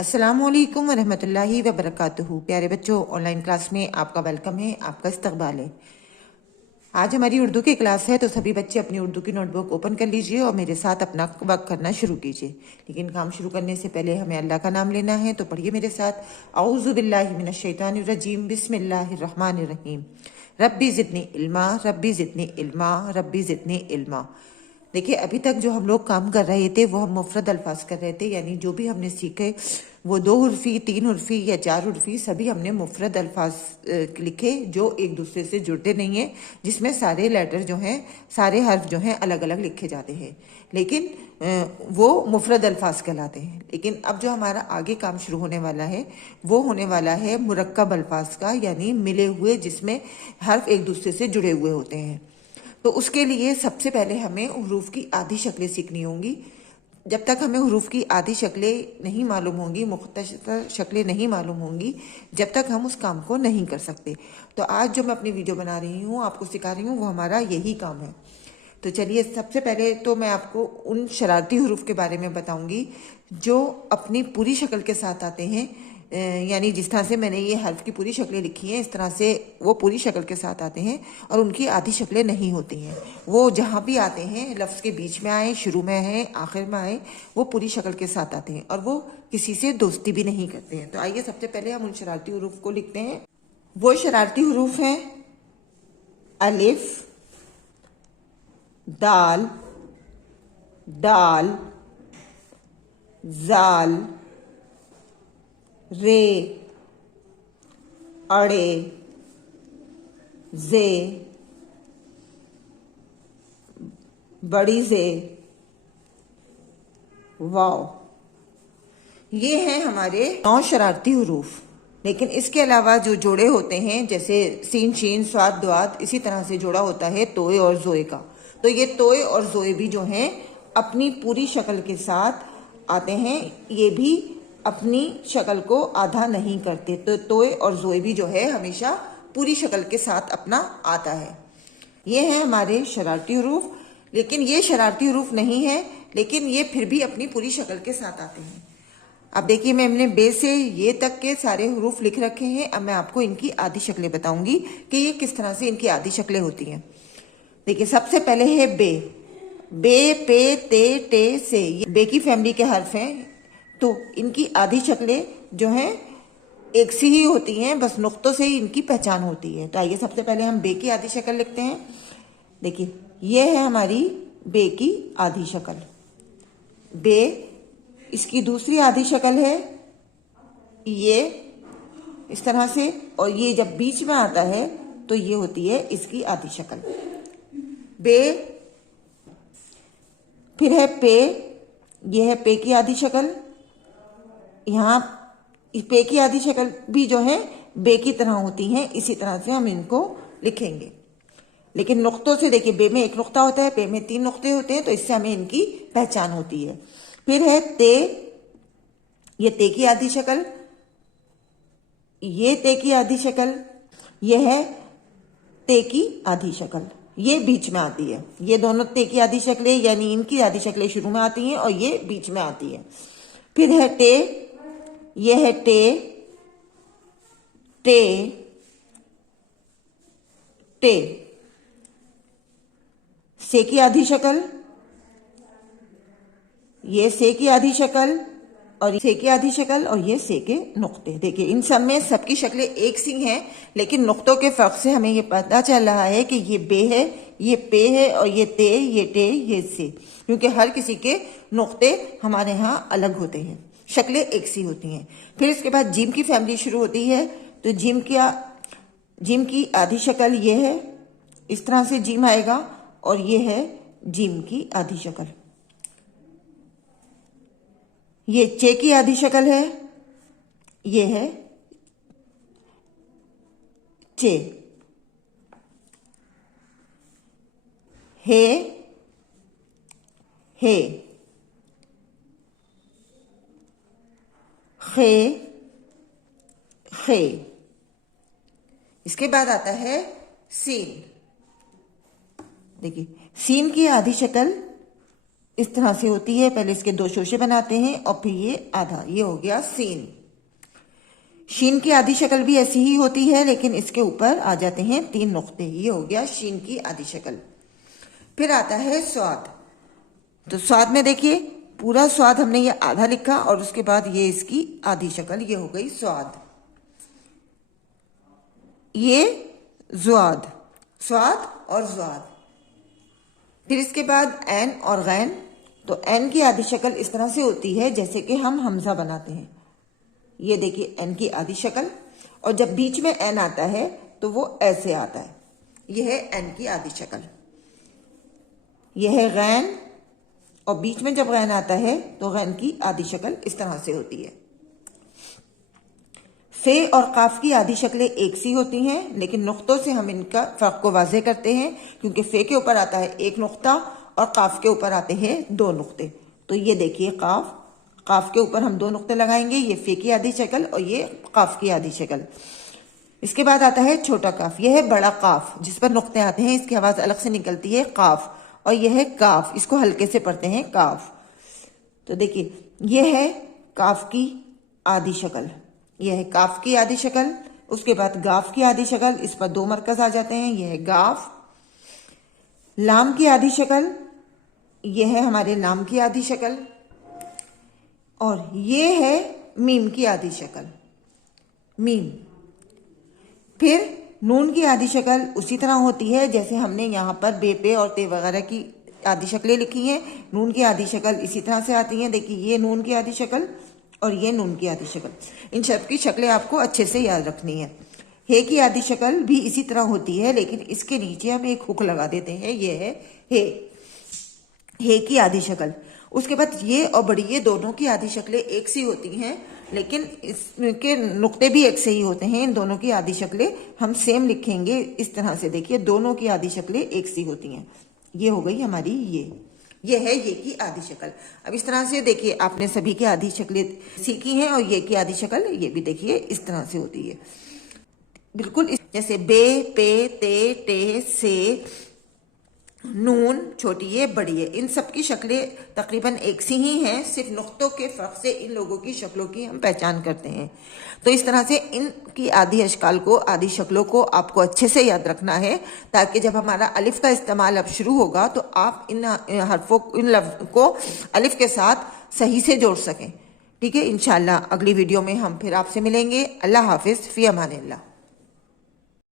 अस्सलामुअलैकुम वरहमतुल्लाहि वबरकातुहू। प्यारे बच्चों, ऑनलाइन क्लास में आपका वेलकम है, आपका इस्तकबाल है। आज हमारी उर्दू की क्लास है, तो सभी बच्चे अपनी उर्दू की नोटबुक ओपन कर लीजिए और मेरे साथ अपना वर्क करना शुरू कीजिए। लेकिन काम शुरू करने से पहले हमें अल्लाह का नाम लेना है, तो पढ़िए मेरे साथ। औज़ु बिल्लाहि मिनश शैतानिर रजीम, बिस्मिल्लाहिर रहमानिर रहीम। रब्बी ज़िदनी इल्मा, रब्बी ज़िदनी इल्मा, रब्बी ज़िदनी इल्मा। देखिए, अभी तक जो हम लोग काम कर रहे थे वो हम मुफरद अल्फाज कर रहे थे, यानी जो भी हमने सीखे वो 2 उर्फी, 3 उर्फी या 4 उर्फी सभी हमने मुफरद अल्फाज लिखे जो एक दूसरे से जुड़ते नहीं हैं, जिसमें सारे लेटर जो हैं, सारे हर्फ जो हैं अलग अलग लिखे जाते हैं, लेकिन वो मुफरद अल्फाज कहलाते हैं। लेकिन अब जो हमारा आगे काम शुरू होने वाला है वो होने वाला है मुरक्कब अल्फाज का, यानी मिले हुए जिसमें हर्फ एक दूसरे से जुड़े हुए होते हैं। तो उसके लिए सबसे पहले हमें हुरूफ की आधी शक्लें सीखनी होंगी। जब तक हमें हुरूफ की आधी शक्लें नहीं मालूम होंगी, मुख्तसर शक्लें नहीं मालूम होंगी, जब तक हम उस काम को नहीं कर सकते। तो आज जो मैं अपनी वीडियो बना रही हूँ, आपको सिखा रही हूँ, वो हमारा यही काम है। तो चलिए, सबसे पहले तो मैं आपको उन शरारती हुरूफ के बारे में बताऊंगी जो अपनी पूरी शक्ल के साथ आते हैं, यानी जिस तरह से मैंने ये हर्फ की पूरी शक्लें लिखी हैं, इस तरह से वो पूरी शक्ल के साथ आते हैं और उनकी आधी शक्लें नहीं होती हैं। वो जहाँ भी आते हैं, लफ्ज़ के बीच में आए, शुरू में आए, आखिर में आए, वो पूरी शक्ल के साथ आते हैं और वो किसी से दोस्ती भी नहीं करते हैं। तो आइए सबसे पहले हम उन शरारती हुरूफ को लिखते हैं। वो शरारती हुरूफ हैं अलिफ, दाल, दाल, जाल, रे, अड़े, जे, बड़ी जे, वाव। ये हैं हमारे 9 शरारती हुरूफ। लेकिन इसके अलावा जो जोड़े होते हैं, जैसे सीन, शीन, स्वाद, द्वाद, इसी तरह से जोड़ा होता है तोए और जोए का। तो ये तोए और जोए भी जो हैं अपनी पूरी शक्ल के साथ आते हैं, ये भी अपनी शक्ल को आधा नहीं करते। तो तोए और जोए भी जो है हमेशा पूरी शक्ल के साथ अपना आता है। ये है हमारे शरारती हुरूफ। लेकिन ये शरारती हुरूफ नहीं है, लेकिन ये फिर भी अपनी पूरी शक्ल के साथ आते हैं। अब देखिए, मैंने बे से ये तक के सारे हुरूफ लिख रखे हैं। अब मैं आपको इनकी आधी शक्लें बताऊंगी कि ये किस तरह से इनकी आधी शक्लें होती हैं। देखिए, सबसे पहले है बे। बे, पे, ते, टे, से, ये बे की फैमिली के हर्फ हैं। तो इनकी आधी शक्लें जो हैं एक सी ही होती हैं, बस नुक्तों से ही इनकी पहचान होती है। तो आइए सबसे पहले हम बे की आधी शक्ल लिखते हैं। देखिए, ये है हमारी बे की आधी शक्ल। बे, इसकी दूसरी आधी शक्ल है ये, इस तरह से, और ये जब बीच में आता है तो ये होती है इसकी आधी शक्ल। बे, फिर है पे, ये है पे की आधी शक्ल। यहाँ पे की आधी शक्ल भी जो है बे की तरह होती हैं, इसी तरह से हम इनको लिखेंगे। लेकिन नुक्तों से, देखिए, बे में 1 नुक्ता होता है, पे में 3 नुक्ते होते हैं, तो इससे हमें इनकी पहचान होती है। फिर है ते, ये ते की आधी शक्ल, ये ते की आधी शक्ल, ये है ते की आधी शक्ल, ये बीच में आती है। ये दोनों ते की आधी शक्लें, यानी इनकी आधी शक्लें शुरू में आती हैं और ये बीच में आती है। फिर है टे, ये है टे, टे, टे। से की आधी शक्ल, ये से की आधी शक्ल, और से की आधी शक्ल, और ये से के नुक्ते। देखिए, इन सब में सबकी शक्लें एक सी हैं, लेकिन नुक्तों के फर्क से हमें ये पता चल रहा है कि ये बे है, ये पे है, और ये ते, ये टे, ये से, क्योंकि हर किसी के नुक्ते हमारे यहाँ अलग होते हैं, शक्लें एक सी होती हैं। फिर इसके बाद जीम की फैमिली शुरू होती है। तो जीम की आधी शक्ल ये है, इस तरह से जीम आएगा, और ये है जीम की आधी शक्ल। ये चे की आधी शक्ल है, ये है चे। हे, हे, खे, खे। इसके बाद आता है सीन। देखिए, सीन की आधी शक्ल इस तरह से होती है। पहले इसके दो शोशे बनाते हैं और फिर ये आधा, ये हो गया सीन। शीन की आधी शक्ल भी ऐसी ही होती है, लेकिन इसके ऊपर आ जाते हैं 3 नुक्ते, ये हो गया शीन की आधी शक्ल। फिर आता है स्वाद। तो स्वाद में देखिए पूरा स्वाद हमने ये आधा लिखा और उसके बाद ये इसकी आधी शक्ल, ये हो गई स्वाद। ये ज़्वाद, स्वाद और ज़्वाद। फिर इसके बाद ऐन और गैन। तो ऐन की आधी शक्ल इस तरह से होती है जैसे कि हम हमजा बनाते हैं। ये देखिए ऐन की आधी शक्ल, और जब बीच में ऐन आता है तो वो ऐसे आता है। यह है ऐन की आधी शक्ल। यह है गैन, और बीच में जब गैन आता है तो गैन की आधी शक्ल इस तरह से होती है। फे और काफ की आधी शक्लें एक सी होती हैं, लेकिन नुक्तों से हम इनका फर्क को वाज़ेह करते हैं, क्योंकि फे के ऊपर आता है 1 नुक्ता और काफ के ऊपर आते हैं 2 नुक्ते। तो ये देखिए काफ, काफ के ऊपर हम 2 नुक्ते लगाएंगे, ये फे की आधी शक्ल और ये काफ की आधी शक्ल। इसके बाद आता है छोटा काफ, यह है बड़ा काफ जिस पर नुक्ते आते हैं, इसकी आवाज अलग से निकलती है काफ। और यह है काफ, इसको हल्के से पढ़ते हैं काफ। तो देखिए यह है काफ की आधी शक्ल, यह है काफ की आधी शक्ल। उसके बाद गाफ की आधी शक्ल, इस पर 2 मरकज आ जाते हैं, यह है गाफ। लाम की आधी शक्ल, यह है हमारे लाम की आधी शक्ल। और ये है मीम की आधी शक्ल, मीम। फिर नून की आधी शक्ल उसी तरह होती है जैसे हमने यहाँ पर बे, पे और ते वगैरह की आधी शक्लें लिखी हैं। नून की आधी शक्ल इसी तरह से आती हैं। देखिए ये नून की आधी शक्ल और ये नून की आधी शक्ल, इन सब की शक्लें आपको अच्छे से याद रखनी है। हे की आधी शक्ल भी इसी तरह होती है, लेकिन इसके नीचे हम एक हुक लगा देते हैं, ये है हे की आधी शक्ल। उसके बाद ये और बड़ी, ये दोनों की आधी शक्लें एक सी होती हैं, लेकिन इसके नुक्ते भी एक से ही होते हैं। इन दोनों की आधी शक्लें हम सेम लिखेंगे इस तरह से। देखिए दोनों की आधी शक्लें एक सी होती हैं। ये हो गई हमारी ये है ये की आधी शक्ल। अब इस तरह से देखिए आपने सभी की आधी शक्लें सीखी हैं, और ये की आधी शक्ल ये भी देखिए इस तरह से होती है, बिल्कुल जैसे बे, पे, ते, टे, से, नून, छोटी है बड़ी है, इन सब की शक्लें तकरीबन एक सी ही हैं, सिर्फ नुक्तों के फर्क से इन लोगों की शक्लों की हम पहचान करते हैं। तो इस तरह से इनकी आधी अशकाल को, आधी शक्लों को आपको अच्छे से याद रखना है, ताकि जब हमारा अलिफ का इस्तेमाल अब शुरू होगा तो आप इन हरफों, इन लफ्ज़ को अलिफ के साथ सही से जोड़ सकें। ठीक है, इंशाल्लाह अगली वीडियो में हम फिर आपसे मिलेंगे। अल्लाह हाफिज़, फ़ी अमानिल्लाह।